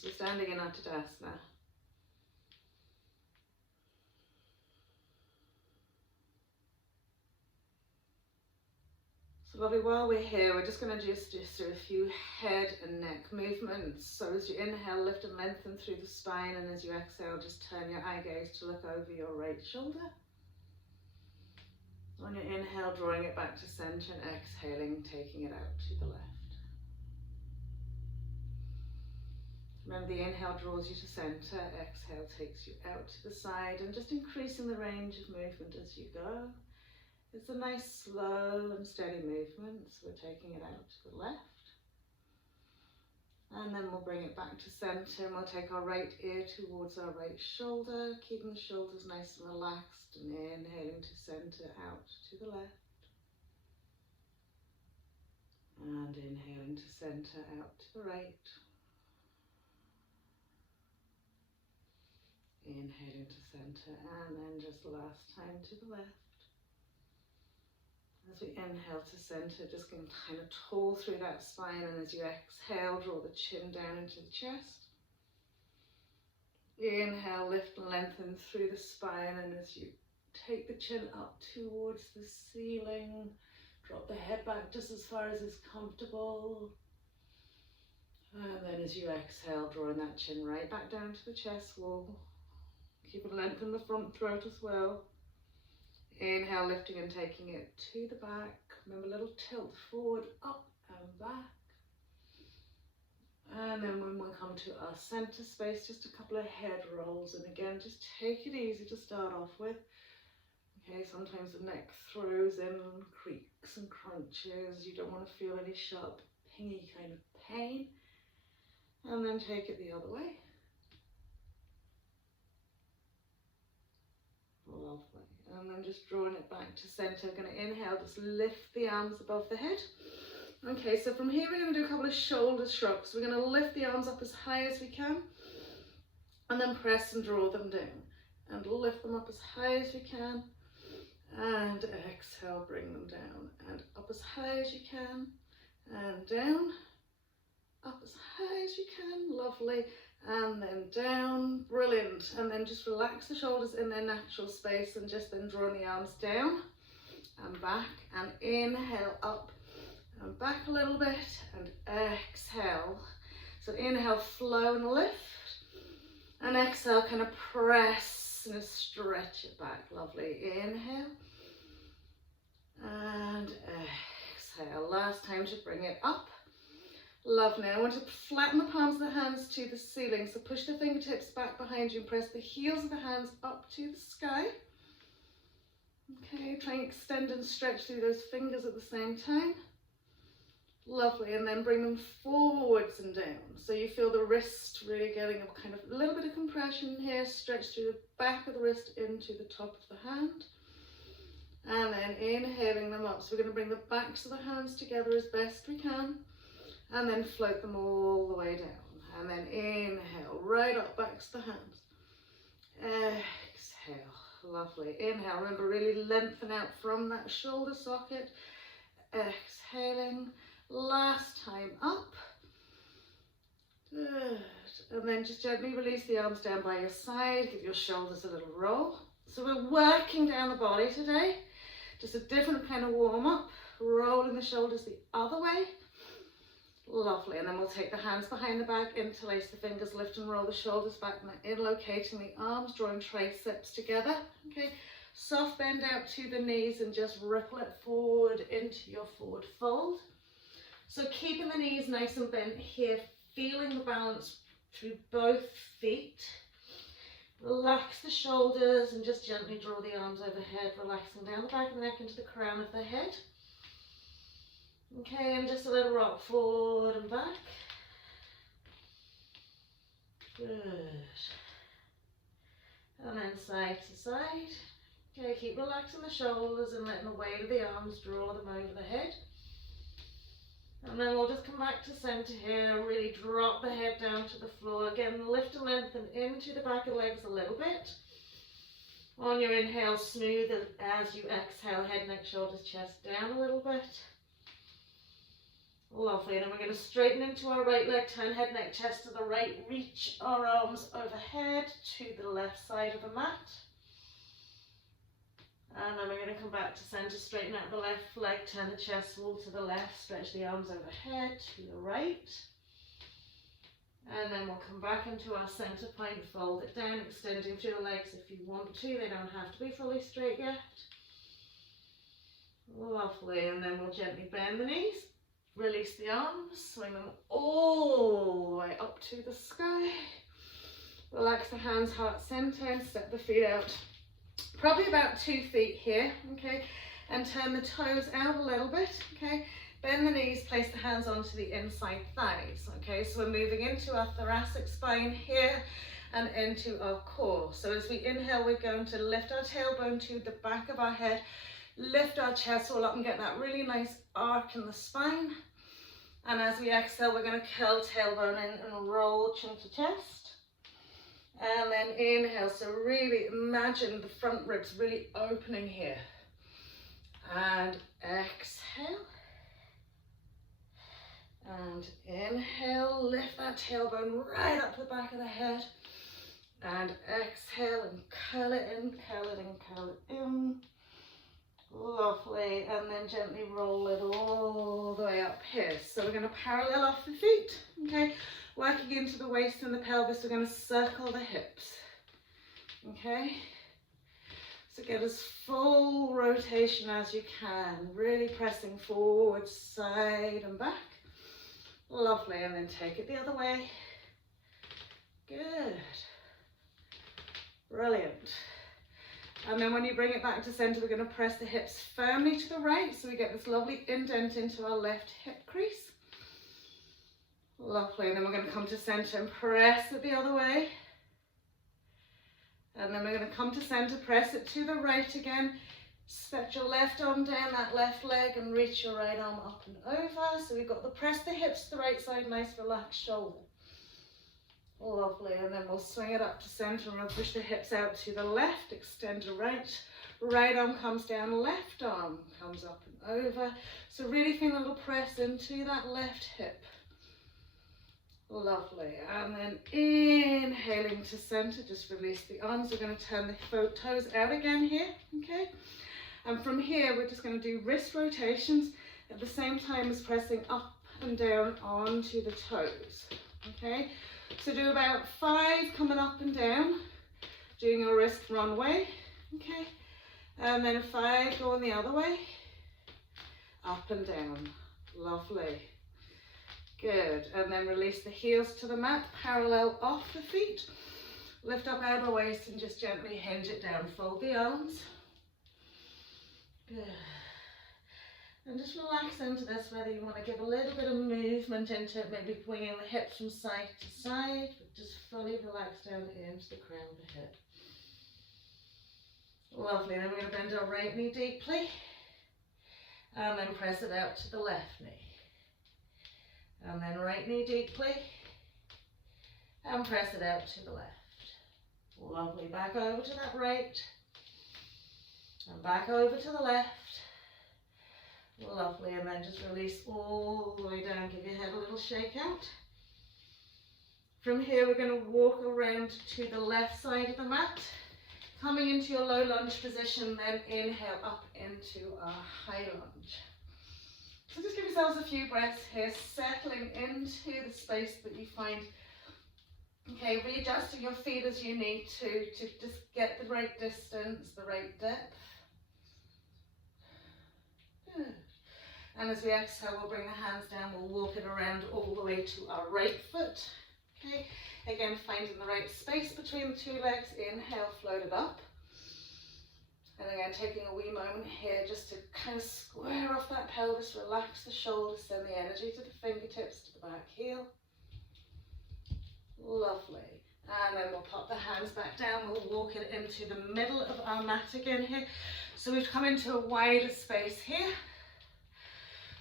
So standing in Tadasana. So lovely, while we're here, we're just going to just do a few head and neck movements. So as you inhale, lift and lengthen through the spine, and as you exhale, just turn your eye gaze to look over your right shoulder. On your inhale, drawing it back to center, and exhaling, taking it out to the left. Remember, the inhale draws you to center, exhale takes you out to the side, and just increasing the range of movement as you go. It's a nice slow and steady movement, so we're taking it out to the left. And then we'll bring it back to center, and we'll take our right ear towards our right shoulder, keeping the shoulders nice and relaxed, and inhaling to center, out to the left. And inhaling to center, out to the right. Inhaling to center, and then just last time to the left. As we inhale to center, just going to kind of tall through that spine, and as you exhale, draw the chin down into the chest. Inhale, lift and lengthen through the spine, and as you take the chin up towards the ceiling, drop the head back just as far as is comfortable. And then as you exhale, drawing that chin right back down to the chest wall. Keep it lengthen the front throat as well. Inhale, lifting and taking it to the back. Remember, a little tilt forward, up and back. And then when we come to our center space, just a couple of head rolls. And again, just take it easy to start off with. Okay, sometimes the neck throws in, creaks and crunches. You don't want to feel any sharp, pingy kind of pain. And then take it the other way. Lovely. And then just drawing it back to center. Going to inhale, just lift the arms above the head. Okay, so from here we're going to do a couple of shoulder shrugs. We're going to lift the arms up as high as we can, and then press and draw them down. And lift them up as high as we can, and exhale, bring them down. And up as high as you can, and down. Up as high as you can, lovely. And then down, brilliant. And then just relax the shoulders in their natural space, and just then drawing the arms down and back, and inhale up and back a little bit, and exhale. So inhale, flow and lift, and exhale, kind of press and stretch it back. Lovely. Inhale and exhale. Last time to bring it up. Lovely. I want to flatten the palms of the hands to the ceiling. So push the fingertips back behind you and press the heels of the hands up to the sky. Okay, try and extend and stretch through those fingers at the same time. Lovely. And then bring them forwards and down. So you feel the wrist really getting a kind of a little bit of compression here. Stretch through the back of the wrist into the top of the hand. And then inhaling them up. So we're going to bring the backs of the hands together as best we can. And then float them all the way down. And then inhale, right up, back to the hands. Exhale, lovely. Inhale, remember, really lengthen out from that shoulder socket. Exhaling, last time up. Good. And then just gently release the arms down by your side. Give your shoulders a little roll. So we're working down the body today. Just a different kind of warm up. Rolling the shoulders the other way. Lovely. And then we'll take the hands behind the back, interlace the fingers, lift and roll the shoulders back, and locating the arms, drawing triceps together. Okay, soft bend out to the knees and just ripple it forward into your forward fold. So keeping the knees nice and bent here, feeling the balance through both feet. Relax the shoulders and just gently draw the arms overhead, relaxing down the back of the neck into the crown of the head. Okay, and just a little rock forward and back. Good. And then side to side. Okay, keep relaxing the shoulders and letting the weight of the arms draw them over the head. And then we'll just come back to center here, really drop the head down to the floor. Again, lift and lengthen into the back of the legs a little bit. On your inhale, smooth as you exhale, head, neck, shoulders, chest down a little bit. Lovely, and then we're going to straighten into our right leg, turn head, neck, chest to the right, reach our arms overhead to the left side of the mat. And then we're going to come back to center, straighten out the left leg, turn the chest wall to the left, stretch the arms overhead to the right. And then we'll come back into our center point, fold it down, extending through the legs if you want to. They don't have to be fully straight yet. Lovely, and then we'll gently bend the knees, release the arms, swing them all the way up to the sky. Relax the hands, heart center, and step the feet out. Probably about 2 feet here, okay? And turn the toes out a little bit, okay? Bend the knees, place the hands onto the inside thighs, okay? So we're moving into our thoracic spine here and into our core. So as we inhale, we're going to lift our tailbone to the back of our head, lift our chest all up and get that really nice arc in the spine. And as we exhale, we're going to curl tailbone in and roll chin to chest. And then inhale, so really imagine the front ribs really opening here. And exhale. And inhale, lift that tailbone right up the back of the head. And exhale and curl it in, curl it in, curl it in. Lovely, and then gently roll it all the way up here. So we're going to parallel off the feet, okay? Working into the waist and the pelvis, we're going to circle the hips, okay? So get as full rotation as you can, really pressing forward, side and back. Lovely, and then take it the other way. Good. Brilliant. And then when you bring it back to center, we're going to press the hips firmly to the right, so we get this lovely indent into our left hip crease. Lovely, and then we're going to come to center and press it the other way. And then we're going to come to center, press it to the right again. Stretch your left arm down that left leg and reach your right arm up and over. So we've got the press the hips to the right side, nice relaxed shoulder. Lovely, and then we'll swing it up to center and we'll push the hips out to the left, extend to right. Right arm comes down, left arm comes up and over. So really feel a little press into that left hip. Lovely, and then inhaling to center, just release the arms. We're going to turn the toes out again here, okay? And from here, we're just going to do wrist rotations at the same time as pressing up and down onto the toes, okay? So do about 5 coming up and down, doing a wrist runway, okay? And then 5 going the other way, up and down. Lovely. Good, and then release the heels to the mat, parallel off the feet. Lift up out of the waist and just gently hinge it down. Fold the arms. Good. And just relax into this, whether you want to give a little bit of movement into it, maybe swinging the hips from side to side, but just fully relax down into the crown of the head. Lovely, then we're going to bend our right knee deeply, and then press it out to the left knee. And then right knee deeply, and press it out to the left. Lovely, back over to that right, and back over to the left. Lovely, and then just release all the way down, give your head a little shake out. From here, we're going to walk around to the left side of the mat, coming into your low lunge position, then inhale up into our high lunge. So just give yourselves a few breaths here, settling into the space that you find. Okay, readjusting your feet as you need to just get the right distance, the right depth. Good. And as we exhale, we'll bring the hands down, we'll walk it around all the way to our right foot. Okay, again, finding the right space between the 2 legs. Inhale, float it up. And again, taking a wee moment here just to kind of square off that pelvis, relax the shoulders, send the energy to the fingertips, to the back heel. Lovely. And then we'll pop the hands back down, we'll walk it into the middle of our mat again here. So we've come into a wider space here.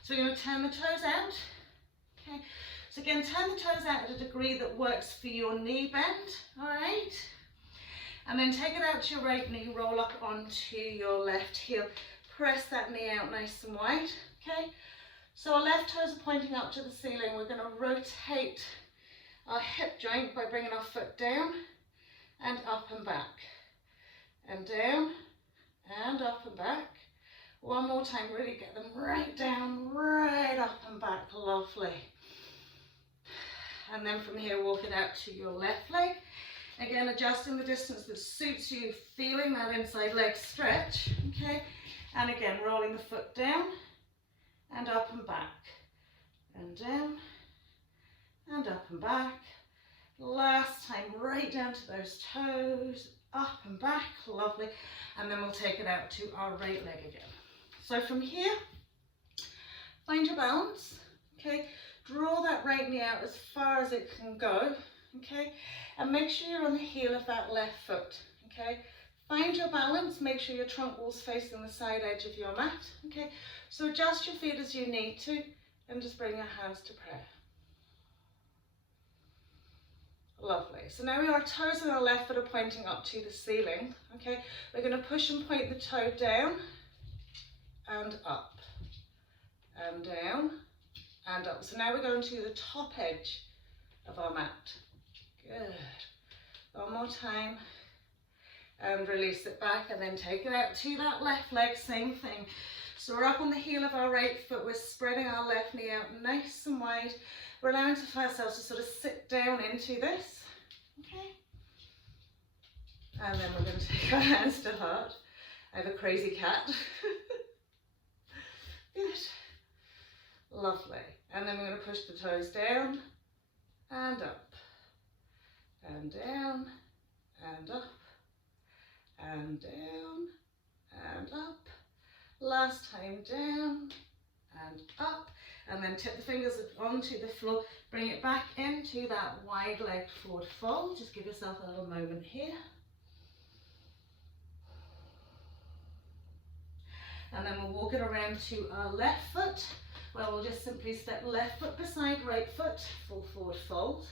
So we're going to turn the toes out. Okay. So again, turn the toes out at a degree that works for your knee bend, all right? And then take it out to your right knee, roll up onto your left heel. Press that knee out nice and wide, okay? So our left toes are pointing up to the ceiling. We're going to rotate our hip joint by bringing our foot down and up and back. And down and up and back. One more time, really get them right down, right up and back. Lovely. And then from here, walk it out to your left leg. Again, adjusting the distance that suits you, feeling that inside leg stretch, okay? And again, rolling the foot down and up and back. And down and up and back. Last time, right down to those toes, up and back, lovely. And then we'll take it out to our right leg again. So from here, find your balance, okay? Draw that right knee out as far as it can go, okay? And make sure you're on the heel of that left foot, okay? Find your balance, make sure your trunk wall's facing the side edge of your mat, okay? So adjust your feet as you need to, and just bring your hands to prayer. Lovely. So now our toes on our left foot are pointing up to the ceiling, okay? We're going to push and point the toe down, and up, and down, and up. So now we're going to the top edge of our mat. Good. One more time. And release it back, and then take it out to that left leg, same thing. So we're up on the heel of our right foot, we're spreading our left knee out nice and wide. We're allowing ourselves to sort of sit down into this, okay? And then we're going to take our hands to heart. I have a crazy cat. Good. Lovely. And then we're going to push the toes down and up, and down, and up, and down, and up. Last time, down and up. And then tip the fingers onto the floor. Bring it back into that wide leg forward fold. Just give yourself a little moment here. And then we'll walk it around to our left foot, where we'll just simply step left foot beside right foot, full forward fold.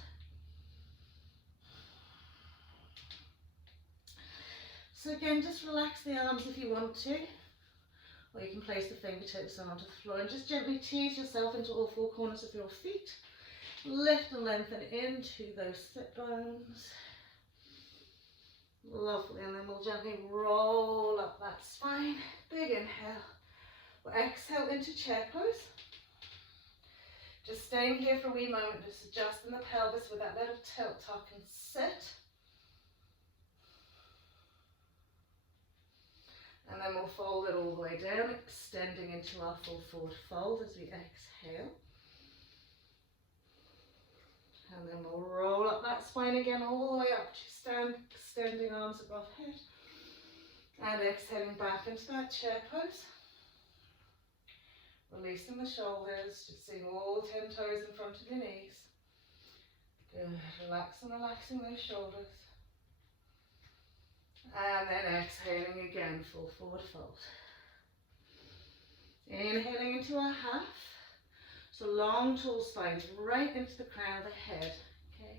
So again, just relax the arms if you want to, or you can place the fingertips onto the floor and just gently tease yourself into all four corners of your feet. Lift and lengthen into those sit bones. Lovely, and then we'll gently roll up that spine. Big inhale. We'll exhale into chair pose. Just staying here for a wee moment, just adjusting the pelvis with that little tilt, tuck and sit. And then we'll fold it all the way down, extending into our full forward fold as we exhale. And then we'll roll up that spine again all the way up to stand, extending arms above head. And exhaling back into that chair pose. Releasing the shoulders, just seeing all 10 toes in front of your knees. Good, relaxing those shoulders. And then exhaling again, full forward fold. Inhaling into our half. So long, tall spines right into the crown of the head. Okay.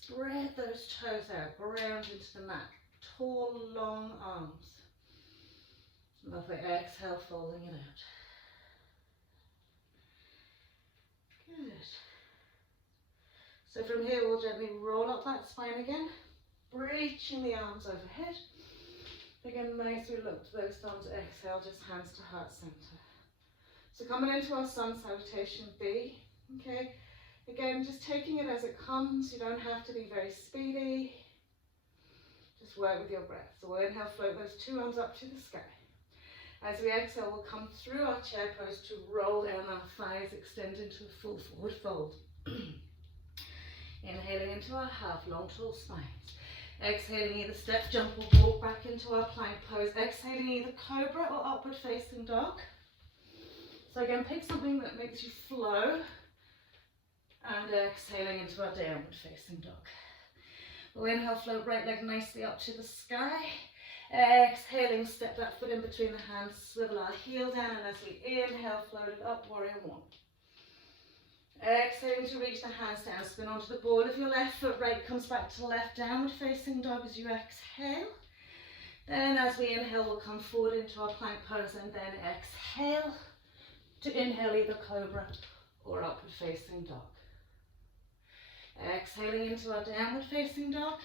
Spread those toes out, ground into the mat. Tall, long arms. Lovely. Exhale, folding it out. Good. So from here, we'll gently roll up that spine again. Reaching the arms overhead. Again, nice, we look to those thumbs, exhale, just hands to heart center. So coming into our sun salutation B, okay? Again, just taking it as it comes, you don't have to be very speedy. Just work with your breath. So we'll inhale, float those two arms up to the sky. As we exhale, we'll come through our chair pose to roll down our thighs, extend into a full forward fold. Inhaling into our half, long, tall spines. Exhaling, either step, jump or walk back into our plank pose. Exhaling, either cobra or upward facing dog. So again, pick something that makes you flow. And exhaling into our downward facing dog. We'll inhale, float right leg nicely up to the sky. Exhaling, step that foot in between the hands, swivel our heel down, and as we inhale, float it up, warrior one. Exhaling to reach the hands down, spin onto the ball of your left foot, right comes back to left, downward facing dog as you exhale. Then as we inhale, we'll come forward into our plank pose and then exhale to inhale either cobra or upward facing dog. Exhaling into our downward facing dog.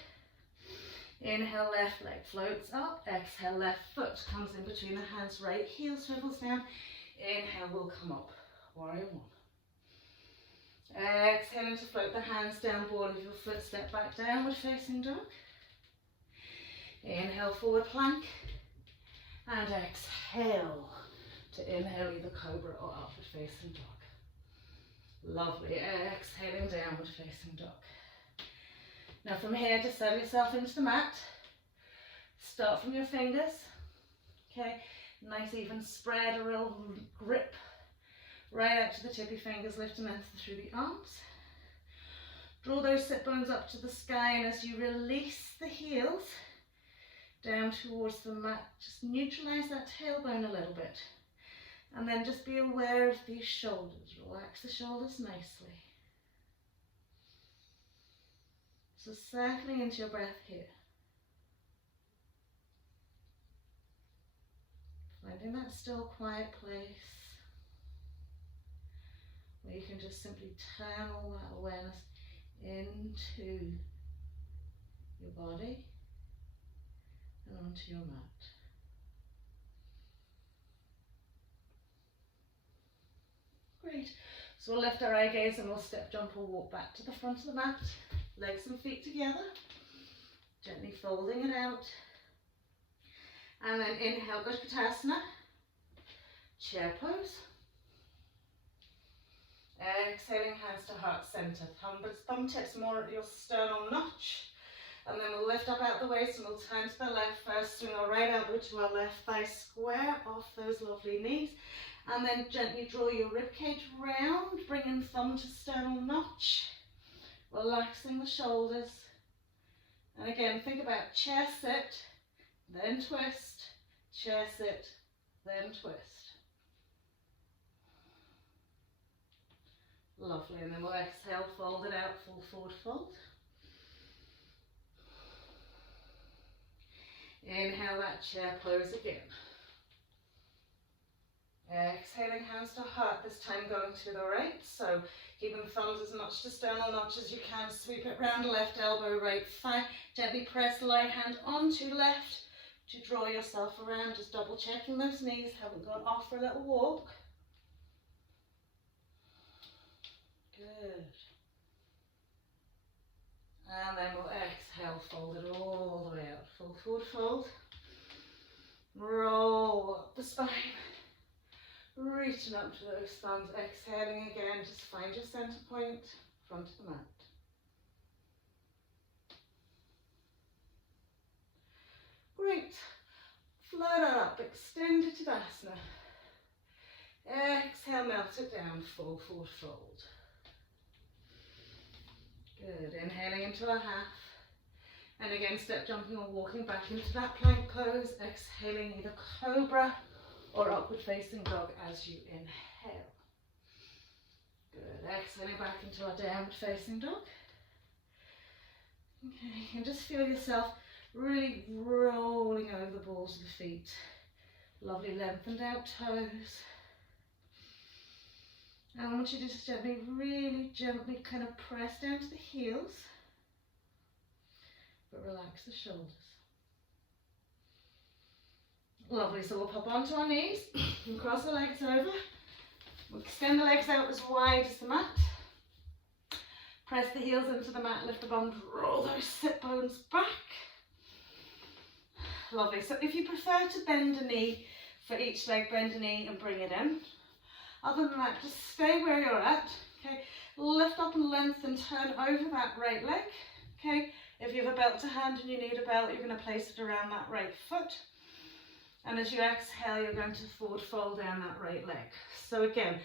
Inhale, left leg floats up. Exhale, left foot comes in between the hands, right heel swivels down. Inhale, will come up, warrior one. Exhaling to float the hands down, ball of your foot, step back, downward facing dog. Inhale, forward plank. And exhale to inhale either cobra or upward facing dog. Lovely. Exhaling, downward facing dog. Now from here, just settle yourself into the mat. Start from your fingers. Okay, nice even spread, a real grip right out to the tippy fingers, lift and enter through the arms. Draw those sit bones up to the sky, and as you release the heels down towards the mat, just neutralize that tailbone a little bit. And then just be aware of these shoulders. Relax the shoulders nicely. So settling into your breath here. Finding that still, quiet place where you can just simply turn all that awareness into your body and onto your mat. Great. So we'll lift our eye gaze and we'll step, jump or walk back to the front of the mat. Legs and feet together. Gently folding it out. And then inhale, Utkatasana. Chair pose. Exhaling, hands to heart center. Thumb tips more at your sternal notch. And then we'll lift up out the waist and we'll turn to the left first. Swing our right elbow to our left thigh. Square off those lovely knees. And then gently draw your ribcage round. Bring in thumb to sternal notch. Relaxing the shoulders. And again, think about chair sit, then twist. Chair sit, then twist. Lovely, and then we'll exhale, fold it out, full forward fold. Inhale that chair pose again. Exhaling, hands to heart, this time going to the right. So keeping the thumbs as much to sternal notch as you can. Sweep it round, left elbow, right thigh. Gently press right hand onto left to draw yourself around. Just double checking those knees haven't gone off for a little walk. Good. And then we'll exhale, fold it all the way out. Full forward fold. Roll up the spine. Reaching up to those thumbs, exhaling again, just find your center point, front of the mat. Great. Float it up, extend it to Tadasana. Exhale, melt it down, full forward fold. Good, inhaling into a half. And again, step jumping or walking back into that plank pose, exhaling either cobra or upward facing dog as you inhale. Good, exhaling back into our downward facing dog. Okay, and just feel yourself really rolling over the balls of the feet. Lovely lengthened out toes. And I want you to just gently, really gently kind of press down to the heels, but relax the shoulders. Lovely, so we'll pop onto our knees and cross the legs over. We'll extend the legs out as wide as the mat. Press the heels into the mat, lift the bums, roll those sit bones back. Lovely, so if you prefer to bend a knee for each leg, bend a knee and bring it in. Other than that, just stay where you're at. Okay, lift up and lengthen, turn over that right leg. Okay, if you have a belt to hand and you need a belt, you're going to place it around that right foot. And as you exhale, you're going to forward fold down that right leg. So again,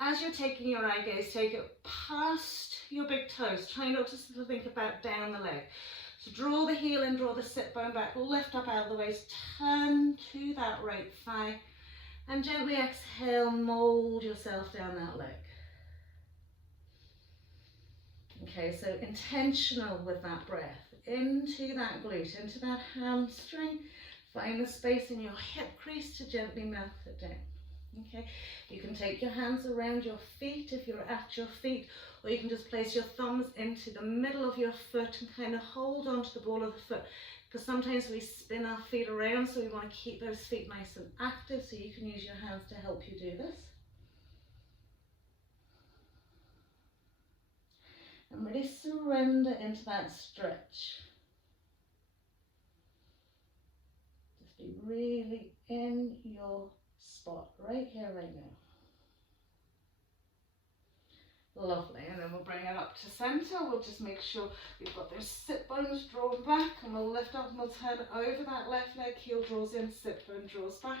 as you're taking your eye gaze, take it past your big toes. Try not to sort of think about down the leg. So draw the heel in, draw the sit bone back, lift up out of the waist, turn to that right thigh, and gently exhale, mold yourself down that leg. Okay, so intentional with that breath, into that glute, into that hamstring. Find the space in your hip crease to gently melt it down. Okay, you can take your hands around your feet if you're at your feet, or you can just place your thumbs into the middle of your foot and kind of hold on to the ball of the foot, because sometimes we spin our feet around, so we want to keep those feet nice and active, so you can use your hands to help you do this. And really surrender into that stretch. Just be really in your spot, right here, right now. Lovely, and then we'll bring it up to center. We'll just make sure we've got those sit bones drawn back, and we'll lift up and we'll turn over that left leg, heel draws in, sit bone draws back.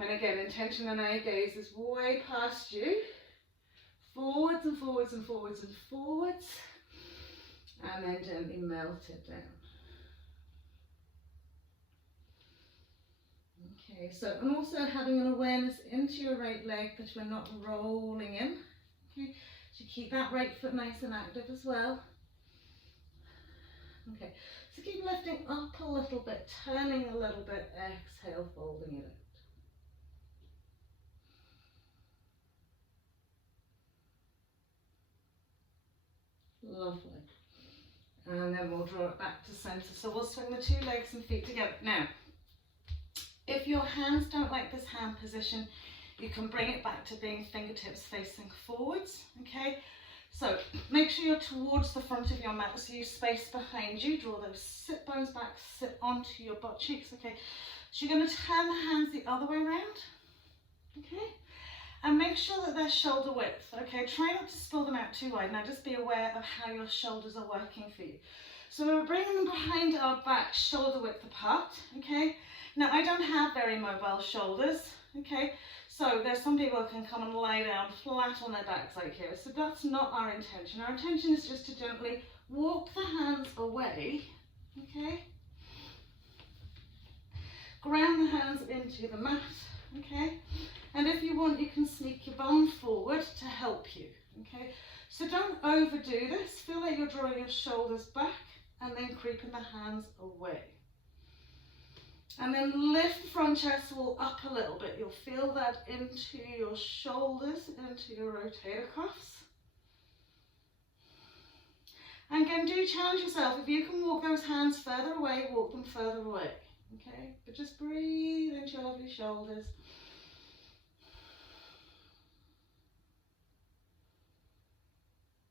And again, intention and eye gaze is way past you. Forwards and forwards and forwards and forwards. And then gently melt it down. Okay, so and also having an awareness into your right leg that we're not rolling in. Okay, so keep that right foot nice and active as well. Okay, so keep lifting up a little bit, turning a little bit, exhale, folding it out. Lovely. And then we'll draw it back to center. So we'll swing the two legs and feet together. Now, if your hands don't like this hand position, you can bring it back to being fingertips facing forwards, okay? So make sure you're towards the front of your mat, so you space behind you. Draw those sit bones back, sit onto your butt cheeks, okay? So you're going to turn the hands the other way around, okay? And make sure that they're shoulder width, okay? Try not to spill them out too wide. Now just be aware of how your shoulders are working for you. So we're bringing them behind our back, shoulder width apart, okay? Now I don't have very mobile shoulders, okay? So there's some people who can come and lie down flat on their backs like here. So that's not our intention. Our intention is just to gently walk the hands away, okay? Ground the hands into the mat, okay? And if you want, you can sneak your bum forward to help you, okay? So don't overdo this. Feel like you're drawing your shoulders back and then creeping the hands away. And then lift the front chest wall up a little bit. You'll feel that into your shoulders, into your rotator cuffs. And again, do challenge yourself. If you can walk those hands further away, walk them further away, okay? But just breathe into your lovely shoulders.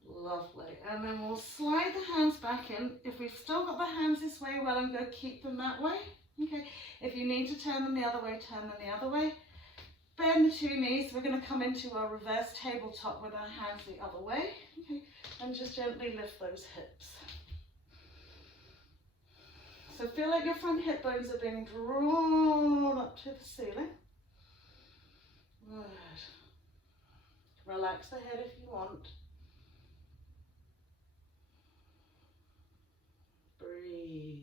Lovely, and then we'll slide the hands back in. If we've still got the hands this way, well and good, keep them that way. Okay, if you need to turn them the other way, turn them the other way. Bend the two knees. We're going to come into our reverse tabletop with our hands the other way. Okay, and just gently lift those hips. So feel like your front hip bones are being drawn up to the ceiling. Good. Relax the head if you want. Breathe.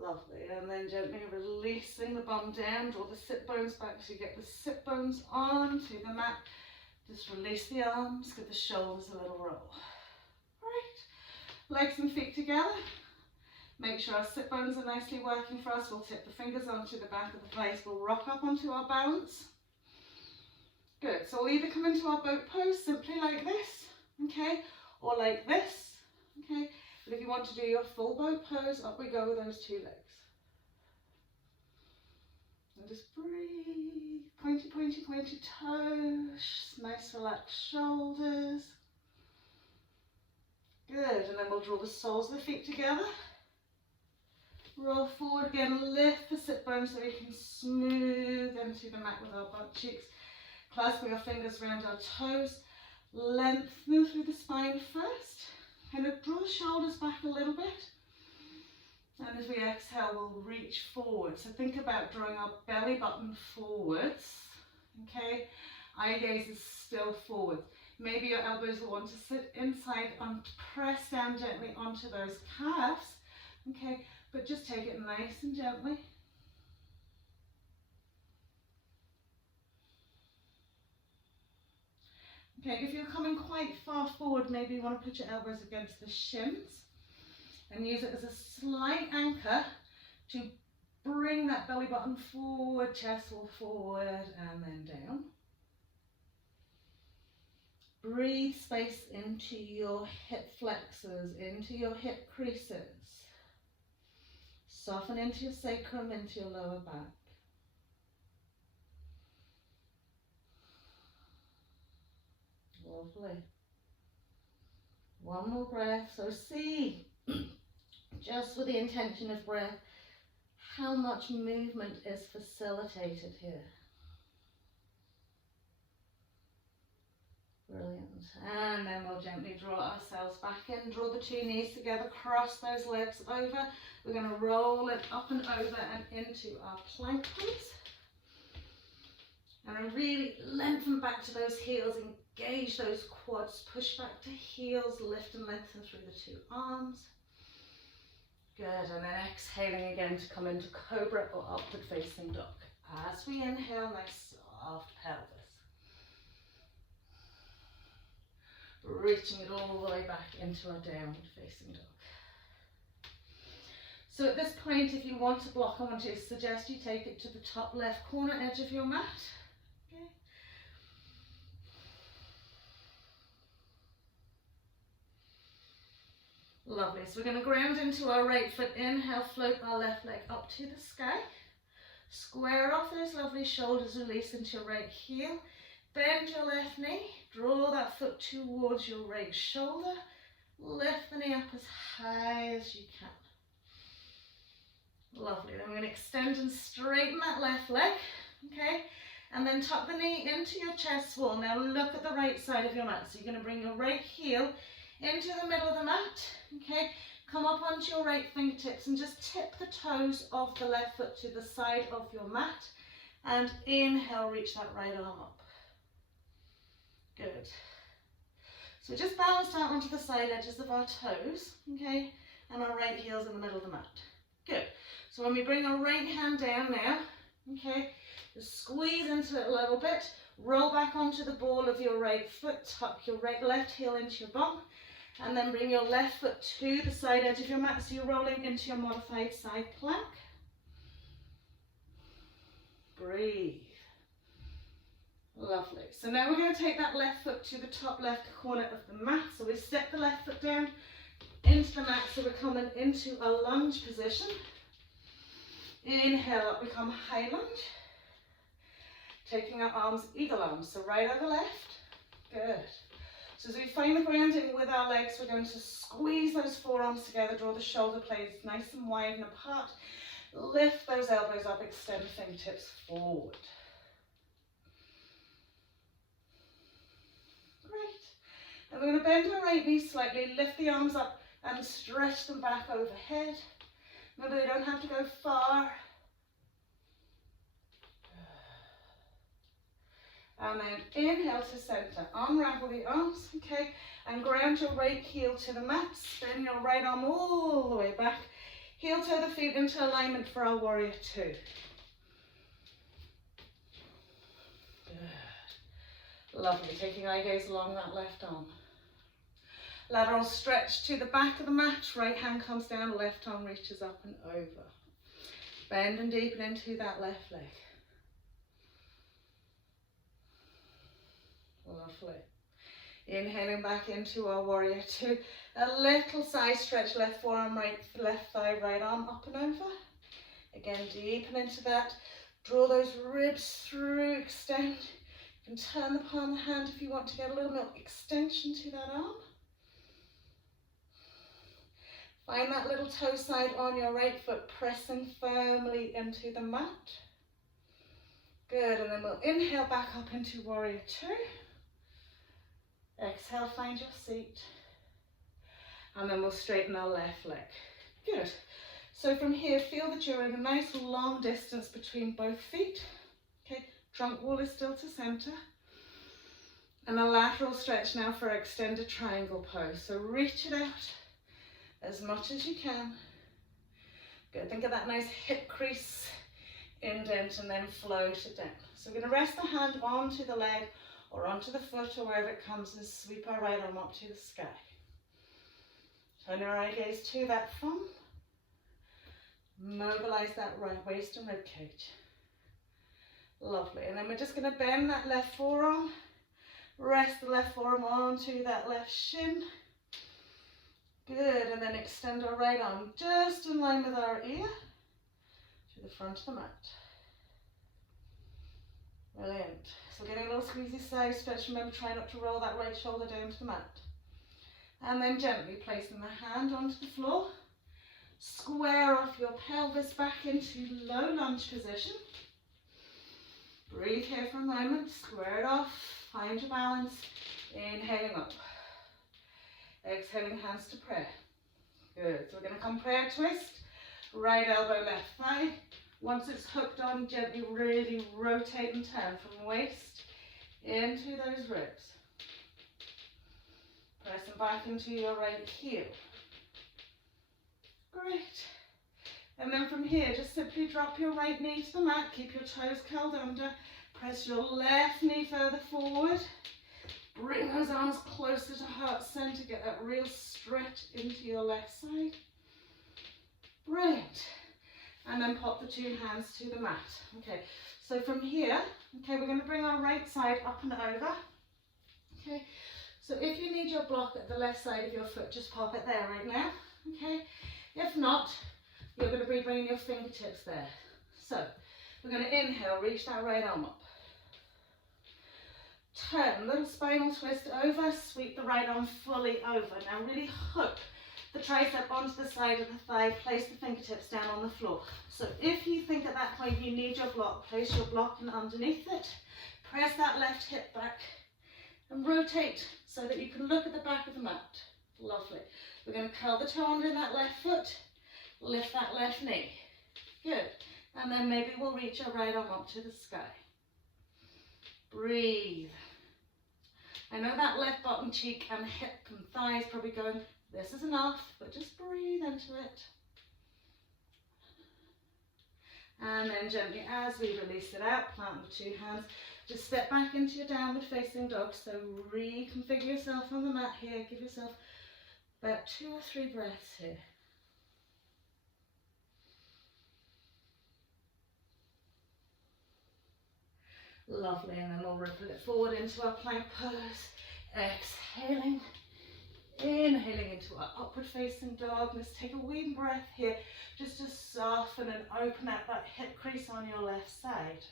Lovely, and then gently releasing the bum down, draw the sit bones back so you get the sit bones onto the mat. Just release the arms, give the shoulders a little roll. Right, legs and feet together. Make sure our sit bones are nicely working for us. We'll tip the fingers onto the back of the place. We'll rock up onto our balance. Good, so we'll either come into our boat pose simply like this, okay, or like this, okay. But if you want to do your full boat pose, up we go with those two legs. And just breathe. Pointy, pointy, pointy toes. Nice relaxed shoulders. Good, and then we'll draw the soles of the feet together. Roll forward again, lift the sit bones so we can smooth into the mat with our butt cheeks. Clasping our fingers around our toes. Lengthen through the spine first. Kind of draw the shoulders back a little bit. And as we exhale, we'll reach forward. So think about drawing our belly button forwards. Okay? Eye gaze is still forward. Maybe your elbows will want to sit inside and press down gently onto those calves. Okay? But just take it nice and gently. Okay, if you're coming quite far forward, maybe you want to put your elbows against the shins and use it as a slight anchor to bring that belly button forward, chest wall forward, and then down. Breathe space into your hip flexors, into your hip creases. Soften into your sacrum, into your lower back. Lovely. One more breath. So see, just with the intention of breath, how much movement is facilitated here. Brilliant. And then we'll gently draw ourselves back in. Draw the two knees together, cross those legs over. We're going to roll it up and over and into our plank pose. And really lengthen back to those heels, engage those quads, push back to heels, lift and lengthen through the two arms. Good, and then exhaling again to come into cobra or upward facing dog. As we inhale, nice soft pelvis. Reaching it all the way back into our downward facing dog. So at this point, if you want to block, I want to suggest you take it to the top left corner edge of your mat. Okay. Lovely. So we're going to ground into our right foot. Inhale, float our left leg up to the sky. Square off those lovely shoulders, release into your right heel. Bend your left knee, draw that foot towards your right shoulder, lift the knee up as high as you can. Lovely, then we're going to extend and straighten that left leg, okay, and then tuck the knee into your chest wall. Now look at the right side of your mat, so you're going to bring your right heel into the middle of the mat, okay, come up onto your right fingertips and just tip the toes of the left foot to the side of your mat, and inhale, reach that right arm up. Good. So just balanced out onto the side edges of our toes, okay, and our right heel's in the middle of the mat. Good. So when we bring our right hand down now, okay, just squeeze into it a little bit, roll back onto the ball of your right foot, tuck your left heel into your bum, and then bring your left foot to the side edge of your mat, so you're rolling into your modified side plank. Breathe. Lovely. So now we're going to take that left foot to the top left corner of the mat. So we step the left foot down into the mat, so we're coming into a lunge position. Inhale up, we come high lunge. Taking our arms, eagle arms, so right over left. Good. So as we find the grounding with our legs, we're going to squeeze those forearms together, draw the shoulder blades nice and wide and apart. Lift those elbows up, extend the fingertips forward. Great. And we're going to bend our right knee slightly, lift the arms up and stretch them back overhead. Remember, they don't have to go far. And then inhale to center, unravel the arms, okay, and ground your right heel to the mat, spin your right arm all the way back, heel toe the feet into alignment for our warrior two. Good. Lovely, taking eye gaze along that left arm. Lateral stretch to the back of the mat, right hand comes down, left arm reaches up and over. Bend and deepen into that left leg. Lovely. Inhaling back into our warrior two. A little side stretch, left forearm, right, left thigh, right arm up and over. Again, deepen into that. Draw those ribs through, extend. You can turn the palm of the hand if you want to get a little more extension to that arm. Find that little toe side on your right foot, pressing firmly into the mat. Good, and then we'll inhale back up into warrior two. Exhale, find your seat. And then we'll straighten our left leg. Good. So from here, feel that you're in a nice long distance between both feet. Okay, trunk wall is still to center. And a lateral stretch now for extended triangle pose. So reach it out as much as you can. Good, think of that nice hip crease indent and then float it down. So we're going to rest the hand onto the leg or onto the foot or wherever it comes and sweep our right arm up to the sky. Turn our eye gaze to that thumb. Mobilize that right waist and rib cage. Lovely. And then we're just going to bend that left forearm. Rest the left forearm onto that left shin. Good. And then extend our right arm just in line with our ear to the front of the mat. Brilliant. So getting a little squeezy side stretch. Remember, try not to roll that right shoulder down to the mat. And then gently placing the hand onto the floor. Square off your pelvis back into low lunge position. Breathe here for a moment. Square it off. Find your balance. Inhaling up. Exhaling, hands to prayer. Good. So we're going to come prayer twist. Right elbow, left thigh. Once it's hooked on, gently really rotate and turn from waist into those ribs. Pressing back into your right heel. Great. And then from here, just simply drop your right knee to the mat. Keep your toes curled under. Press your left knee further forward. Bring those arms closer to heart center. Get that real stretch into your left side. Brilliant. And then pop the two hands to the mat. Okay, so from here, okay, we're going to bring our right side up and over. Okay, so if you need your block at the left side of your foot, just pop it there right now. Okay, if not, you're going to be bringing your fingertips there. So we're going to inhale, reach that right arm up. Turn, little spinal twist over, sweep the right arm fully over. Now really hook the tricep onto the side of the thigh, place the fingertips down on the floor. So if you think at that point you need your block, place your block in underneath it, press that left hip back and rotate so that you can look at the back of the mat. Lovely. We're going to curl the toe under in that left foot, lift that left knee. Good. And then maybe we'll reach our right arm up to the sky. Breathe. I know that left bottom cheek and hip and thigh is probably going, this is enough, but just breathe into it. And then gently, as we release it out, plant the two hands. Just step back into your downward facing dog. So reconfigure yourself on the mat here. Give yourself about 2 or 3 breaths here. Lovely, and then we'll ripple it forward into our plank pose. Exhaling. Inhaling into our upward facing dog. Let's take a wee breath here just to soften and open up that hip crease on your left side.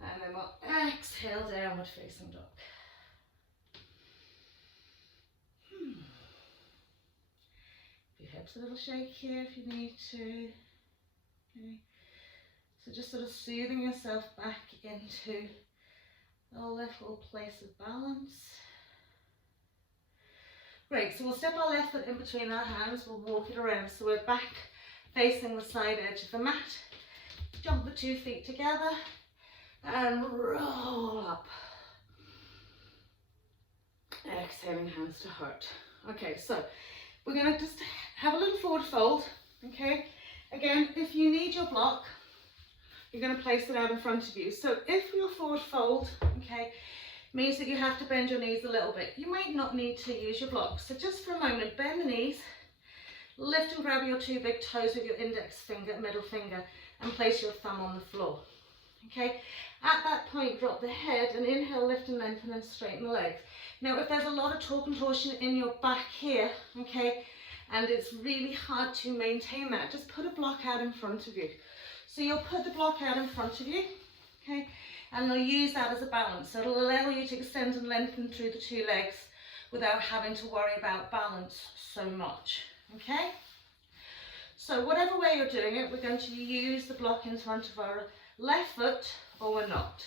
And then we'll exhale, downward facing dog. Your hips a little shake here if you need to. Okay. So just sort of soothing yourself back into a little place of balance. Great, so we'll step our left foot in between our hands, we'll walk it around. So we're back facing the side edge of the mat. Jump the 2 feet together and roll up. Exhaling, hands to heart. Okay, so we're going to just have a little forward fold. Okay, again, if you need your block, you're going to place it out in front of you. So if your forward fold, okay, means that you have to bend your knees a little bit, you might not need to use your block. So just for a moment, bend the knees, lift and grab your 2 big toes with your index finger, middle finger, and place your thumb on the floor. Okay, at that point, drop the head and inhale, lift and lengthen and straighten the legs. Now, if there's a lot of torsion in your back here, okay, and it's really hard to maintain that, just put a block out in front of you. So you'll put the block out in front of you, okay, and you'll use that as a balance. So it'll allow you to extend and lengthen through the 2 legs without having to worry about balance so much, okay? So whatever way you're doing it, we're going to use the block in front of our left foot, or we're not,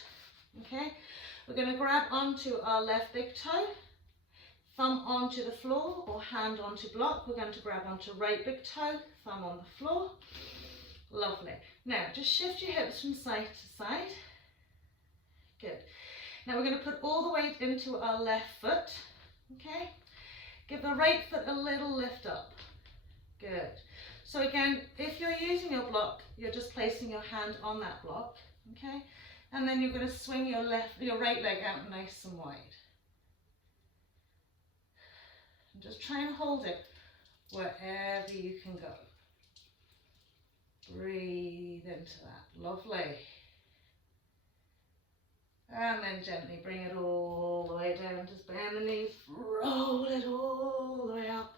okay? We're going to grab onto our left big toe, thumb onto the floor or hand onto block. We're going to grab onto right big toe, thumb on the floor. Lovely. Now just shift your hips from side to side. Good. Now we're going to put all the weight into our left foot. Okay. Give the right foot a little lift up. Good. So again, if you're using your block, you're just placing your hand on that block. Okay. And then you're going to swing your right leg out nice and wide. And just try and hold it wherever you can go. Breathe into that. Lovely. And then gently bring it all the way down. Just bend the knees. Roll it all the way up.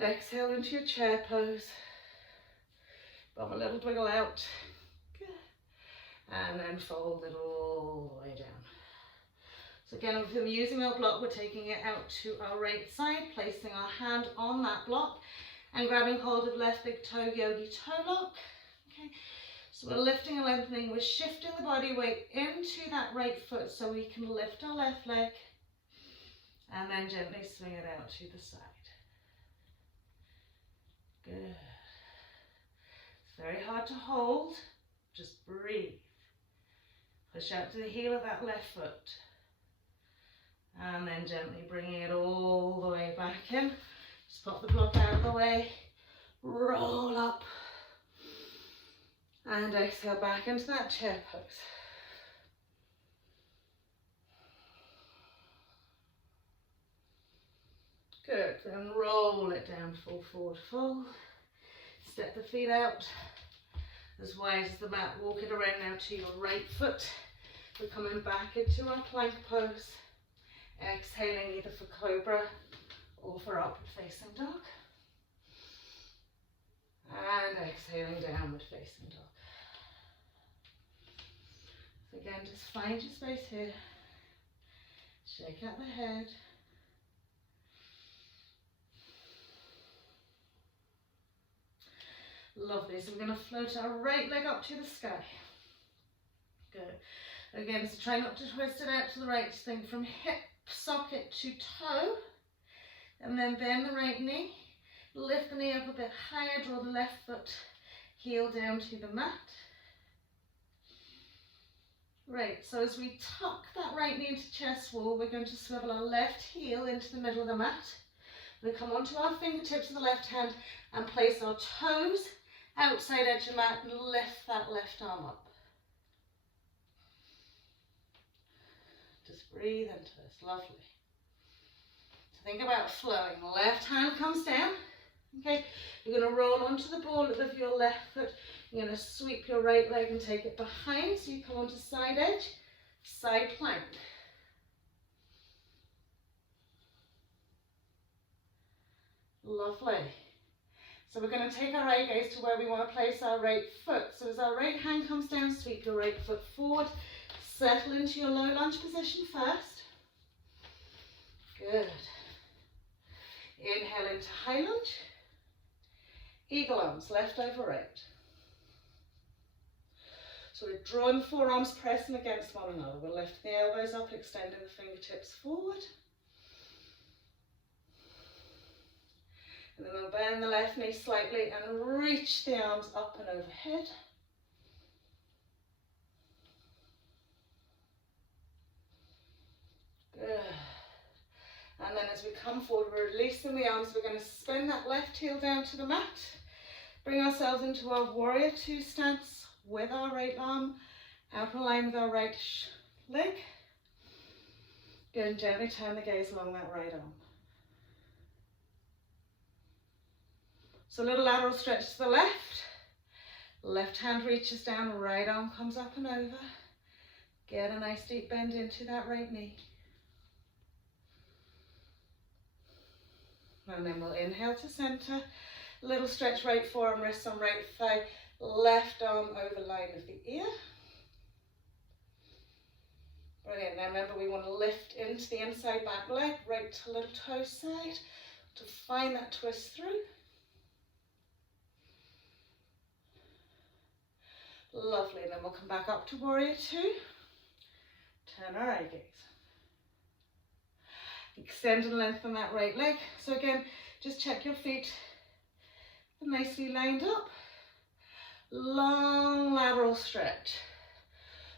Exhale into your chair pose. Bum a little wiggle out. Good. And then fold it all the way down. So again, if we're using our block, we're taking it out to our right side, placing our hand on that block and grabbing hold of left big toe, yogi toe lock. Okay. So we're lifting and lengthening. We're shifting the body weight into that right foot so we can lift our left leg and then gently swing it out to the side. Good. It's very hard to hold. Just breathe. Push out to the heel of that left foot. And then gently bringing it all the way back in. Just pop the block out of the way. Roll up. And exhale back into that chair pose. Good. Then roll it down, full forward fold. Step the feet out as wide as the mat. Walk it around now to your right foot. We're coming back into our plank pose. Exhaling either for cobra or for upward facing dog. And exhaling downward facing dog. So again, just find your space here. Shake out the head. Lovely. So we're going to float our right leg up to the sky. Good. Again, so try not to twist it out to the right. Just think from hip socket to toe. And then bend the right knee. Lift the knee up a bit higher. Draw the left foot heel down to the mat. Right, so as we tuck that right knee into chest wall, we're going to swivel our left heel into the middle of the mat. We come onto our fingertips of the left hand and place our toes outside edge of the mat and lift that left arm up. Just breathe into this, lovely. So think about flowing. Left hand comes down. Okay, you're going to roll onto the ball of your left foot. You're going to sweep your right leg and take it behind. So you come onto side edge, side plank. Lovely. So we're going to take our right gaze to where we want to place our right foot. So as our right hand comes down, sweep your right foot forward. Settle into your low lunge position first. Good. Inhale into high lunge. Eagle arms, left over right. So we're drawing the forearms, pressing against one another. We'll lift the elbows up, extending the fingertips forward. And then we'll bend the left knee slightly and reach the arms up and overhead. Good. And then as we come forward, we're releasing the arms. We're going to spin that left heel down to the mat. Bring ourselves into our warrior two stance with our right arm out in line with our right leg. Good, and gently turn the gaze along that right arm. So a little lateral stretch to the left. Left hand reaches down, right arm comes up and over. Get a nice deep bend into that right knee. And then we'll inhale to center. Little stretch, right forearm, wrist on right thigh. Left arm over line of the ear. Brilliant. Now remember, we want to lift into the inside back leg, right to little toe side, to find that twist through. Lovely. And then we'll come back up to warrior two. Turn our eye gaze. Extend and lengthen that right leg. So again, just check your feet are nicely lined up. Long lateral stretch.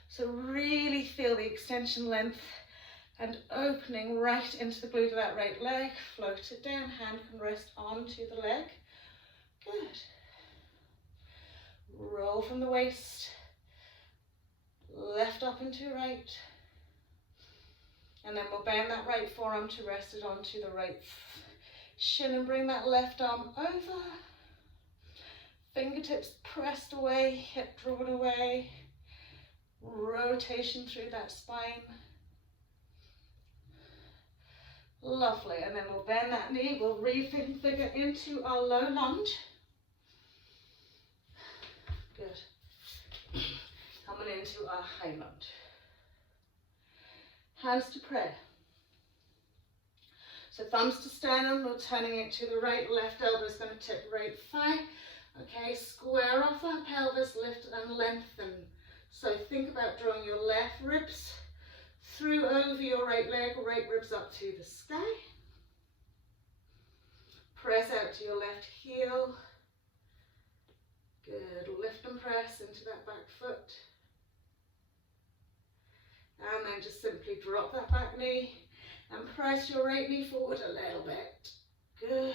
So really feel the extension length and opening right into the glute of that right leg. Float it down, hand can rest onto the leg. Good. Roll from the waist, left up into right. And then we'll bend that right forearm to rest it onto the right Shin and bring that left arm over. Fingertips pressed away, hip drawn away. Rotation through that spine. Lovely, and then we'll bend that knee, we'll reconfigure into our low lunge. Good. Coming into our high lunge. Hands to prayer. So thumbs to sternum, we're turning it to the right, left elbow is going to tip right thigh. Okay, square off that pelvis, lift and lengthen. So think about drawing your left ribs through over your right leg, right ribs up to the sky. Press out to your left heel. Good, lift and press into that back foot. And then just simply drop that back knee and press your right knee forward a little bit. Good.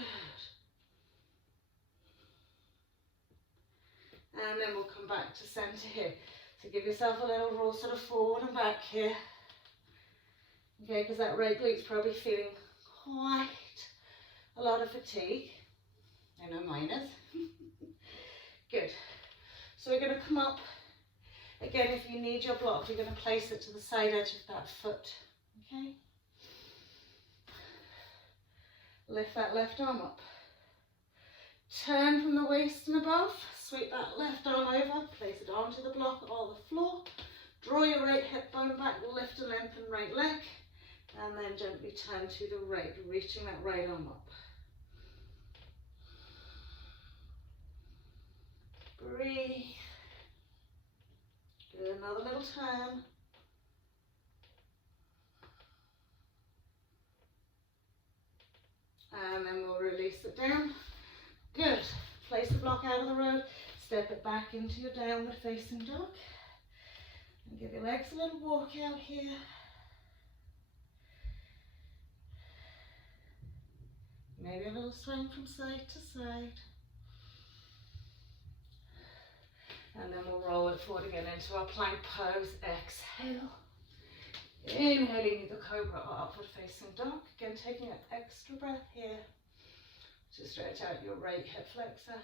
And then we'll come back to center here. So give yourself a little roll sort of forward and back here. Okay, because that right glute's probably feeling quite a lot of fatigue. I know mine is. Good. So we're going to come up. Again, if you need your block, you're going to place it to the side edge of that foot. Okay? Lift that left arm up. Turn from the waist and above. Sweep that left arm over. Place it onto the block or the floor. Draw your right hip bone back. Lift and lengthen right leg. And then gently turn to the right, reaching that right arm up. Breathe. Do another little turn. And then we'll release it down. Good. Place the block out of the road. Step it back into your downward facing dog. And give your legs a little walk out here. Maybe a little swing from side to side. And then we'll roll it forward again into our plank pose. Exhale. Inhaling the cobra or upward facing dog. Again, taking an extra breath here to stretch out your right hip flexor.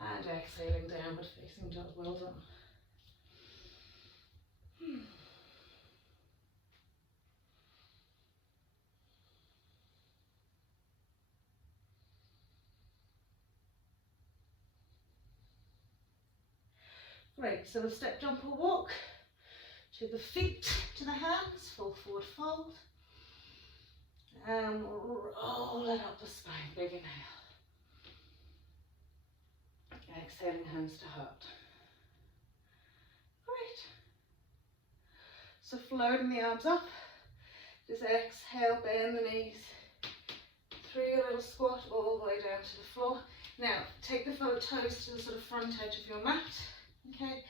And exhaling downward facing dog. Well done. Great, so the step jump or walk to the feet, to the hands, full forward fold. And roll it up the spine, big inhale. Exhaling, hands to heart. Great. So floating the arms up. Just exhale, bend the knees. Through your little squat all the way down to the floor. Now, take the toes to the sort of front edge of your mat. Okay,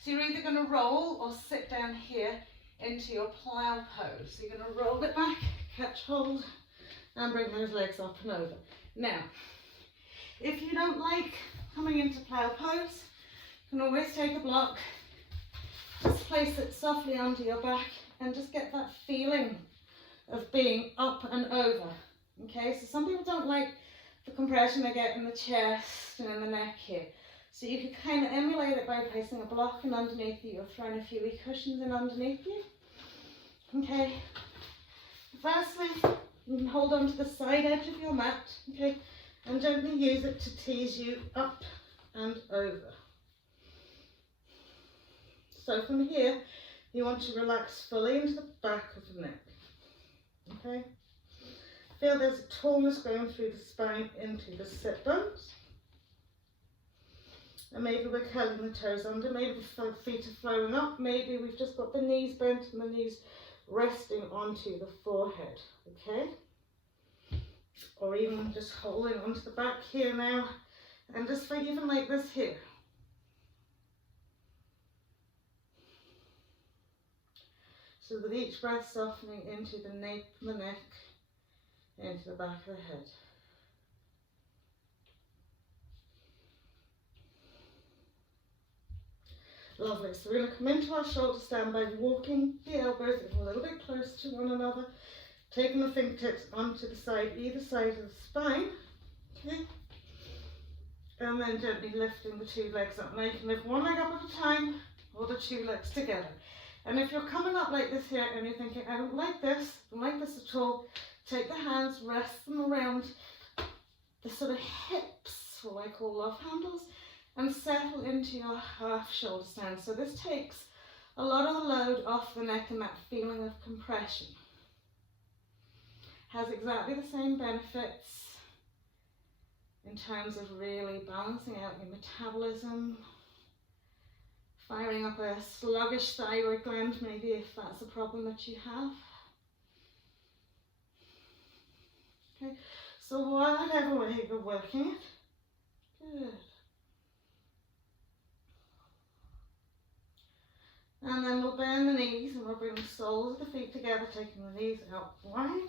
so you're either going to roll or sit down here into your plow pose. So you're going to roll it back, catch hold, and bring those legs up and over. Now, if you don't like coming into plow pose, you can always take a block, just place it softly onto your back, and just get that feeling of being up and over. Okay, so some people don't like the compression they get in the chest and in the neck here. So you can kind of emulate it by placing a block in underneath you or throwing a few wee cushions in underneath you. Okay. Firstly, you can hold on to the side edge of your mat, okay, and gently use it to tease you up and over. So from here, you want to relax fully into the back of the neck. Okay. Feel there's a tallness going through the spine into the sit bones. And maybe we're curling the toes under, maybe the feet are flowing up, maybe we've just got the knees bent and the knees resting onto the forehead, okay? Or even just holding onto the back here now, and just even like this here. So with each breath softening into the nape of the neck, into the back of the head. Lovely, so we're going to come into our shoulder stand by walking the elbows a little bit close to one another, taking the fingertips onto the side, either side of the spine, okay, and then gently lifting the two legs up. Now you can lift one leg up at a time or the two legs together. And if you're coming up like this here and you're thinking, I don't like this at all, take the hands, rest them around the sort of hips, what I call love handles, and settle into your half shoulder stand. So this takes a lot of the load off the neck and that feeling of compression. Has exactly the same benefits in terms of really balancing out your metabolism, firing up a sluggish thyroid gland, maybe if that's a problem that you have. Okay, so whatever way you're working it, good. And then we'll bend the knees and we'll bring the soles of the feet together, taking the knees out wide.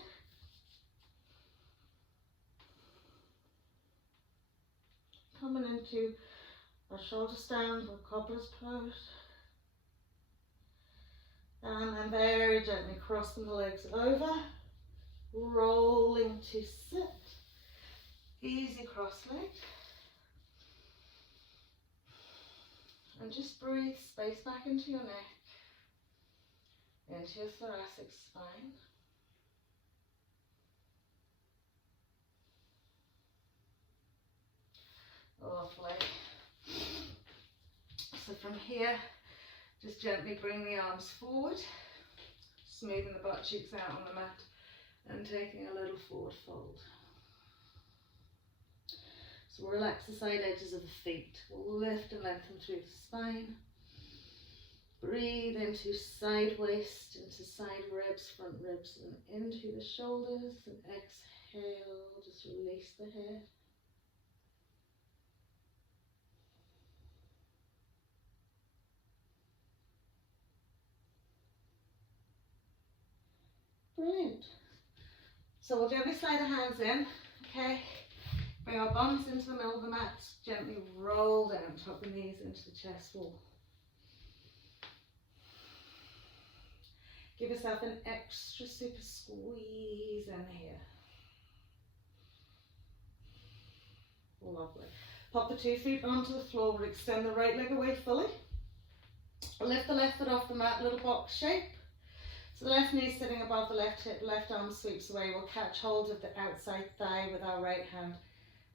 Coming into a shoulder stand or cobbler's pose. And then very gently crossing the legs over, rolling to sit. Easy cross-legged. And just breathe space back into your neck, into your thoracic spine. Lovely. So from here, just gently bring the arms forward, smoothing the butt cheeks out on the mat and taking a little forward fold. So we'll relax the side edges of the feet. We'll lift and lengthen through the spine. Breathe into side waist, into side ribs, front ribs, and into the shoulders. And exhale, just release the head. Brilliant. So we'll gently slide the hands in, okay? Bring our bums into the middle of the mat, gently roll down, tuck the knees into the chest wall. Give yourself an extra super squeeze in here. Lovely. Pop the 2 feet onto the floor, we'll extend the right leg away fully. Lift the left foot off the mat, little box shape. So the left knee sitting above the left hip, left arm sweeps away. We'll catch hold of the outside thigh with our right hand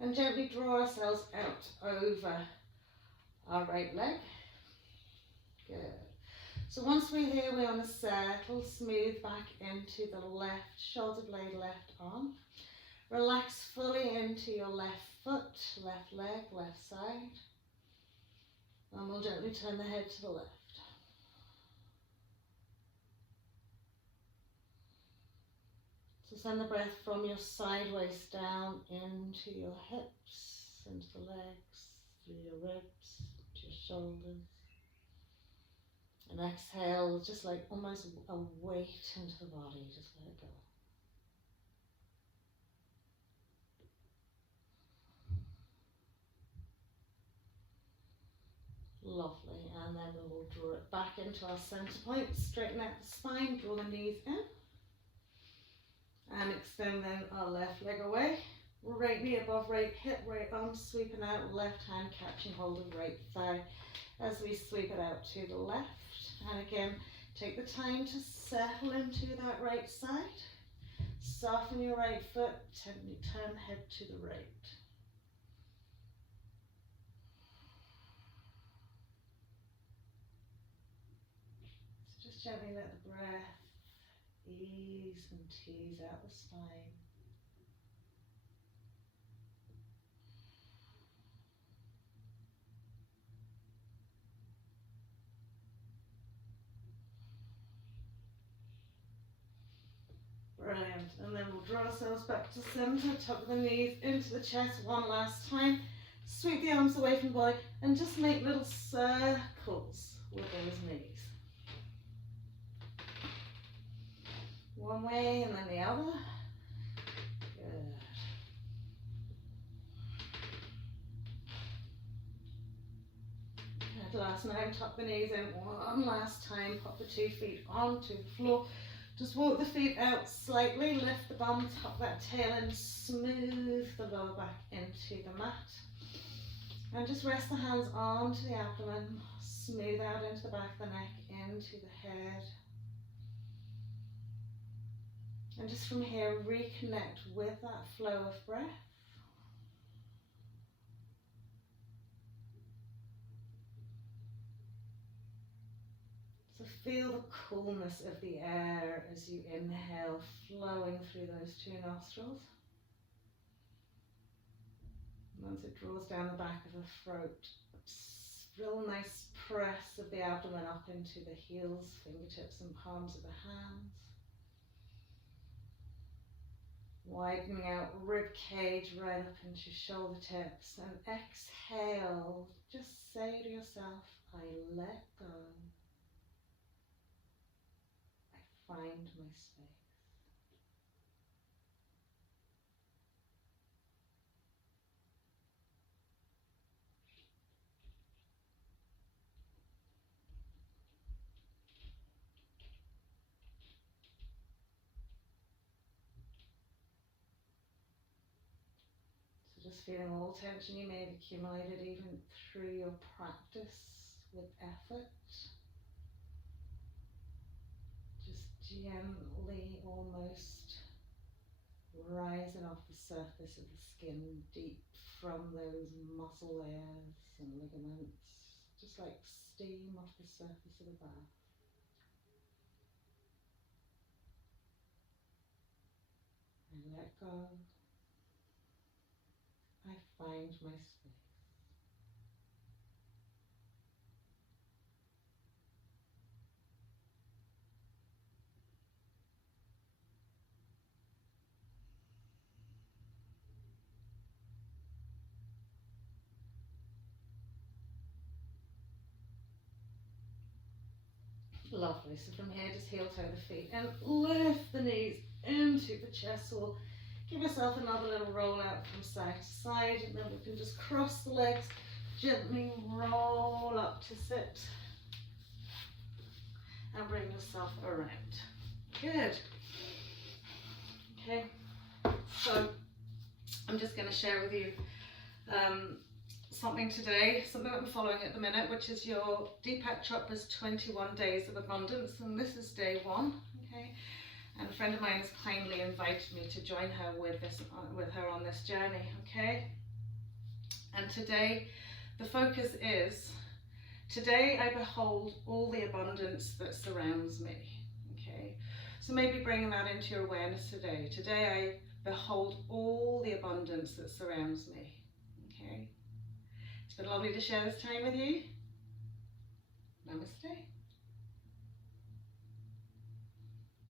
and gently draw ourselves out over our right leg. Good. So once we're here, we want to settle, smooth back into the left shoulder blade, left arm. Relax fully into your left foot, left leg, left side. And we'll gently turn the head to the left. So send the breath from your side waist down into your hips, into the legs, through your ribs, to your shoulders. And exhale, just like almost a weight into the body, just let it go. Lovely, and then we will draw it back into our center point, straighten out the spine, draw the knees in. And extend then our left leg away. Right knee above right hip, right arm sweeping out, left hand catching hold of right thigh as we sweep it out to the left. And again, take the time to settle into that right side. Soften your right foot, turn head to the right. So just gently let the breath ease and tease out the spine. Brilliant. And then we'll draw ourselves back to center, tuck the knees into the chest one last time. Sweep the arms away from the body and just make little circles with those knees. One way and then the other. Good. Good. Last time, tuck the knees in one last time. Pop the 2 feet onto the floor. Just walk the feet out slightly, lift the bum, tuck that tail in, smooth the lower back into the mat. And just rest the hands onto the abdomen, smooth out into the back of the neck, into the head. And just from here, reconnect with that flow of breath. So feel the coolness of the air as you inhale, flowing through those two nostrils. And once it draws down the back of the throat, real nice press of the abdomen up into the heels, fingertips and palms of the hands. Widening out rib cage right up into shoulder tips, and exhale, just say to yourself, I let go. I find my space. So just feeling all tension you may have accumulated even through your practice with effort. Just gently almost rising off the surface of the skin, deep from those muscle layers and ligaments, just like steam off the surface of a bath. I let go. I find my space. Lovely. So from here, just heel toe the feet and lift the knees into the chest wall. Give yourself another little roll out from side to side, and then we can just cross the legs, gently roll up to sit, and bring yourself around. Good. Okay, so I'm just going to share with you something today, something that I'm following at the minute, which is your Deepak Chopra's 21 Days of Abundance, and this is day 1, okay? And a friend of mine has kindly invited me to join her with her on this journey, okay? And today, the focus is, today I behold all the abundance that surrounds me, okay? So maybe bringing that into your awareness today. Today I behold all the abundance that surrounds me, okay? It's been lovely to share this time with you. Namaste.